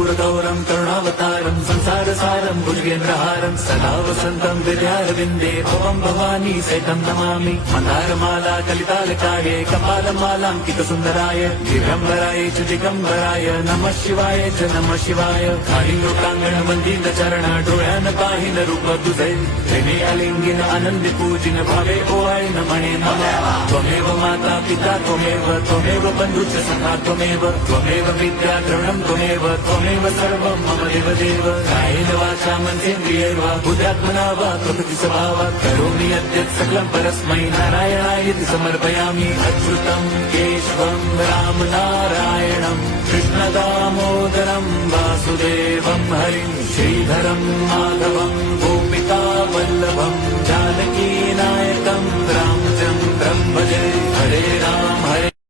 कर्पूरगौरं करुणावतारं संसारसारं भुजगेन्द्रहारं सदा वसन्तं हृदयारविन्दे भवं भवानी सहितं नमामि। मन्दारमाला कलितालकाये कपालमालाङ्कितसुन्दराय दिगम्बराय च दिगम्बराय नमः शिवाय च नमः शिवाय। कालिंगोटांगण चरण डोळ्यान पाहिन रूप तुझे प्रेमे अलिंगिन आनंदी पूजिन भावे ओवाळी म्हणे नमः। त्वमेव माता पिता त्वमेव बंधुश्च सखा त्वमेव विद्या द्रविणं त्वमेव सर्वं मम देवदेव। कायेन वाचा मनसेन्द्रियैर्वा बुद्ध्यात्मना वा प्रकृति स्वभावात् करोमि यद्यत् सकलं परस्मै नारायणायति समर्पयामि। अच्युतं केशवं राम नारायणं कृष्णदामोदरं वासुदेवं हरिं श्रीधरं माधवं गोपिका वल्लभम्।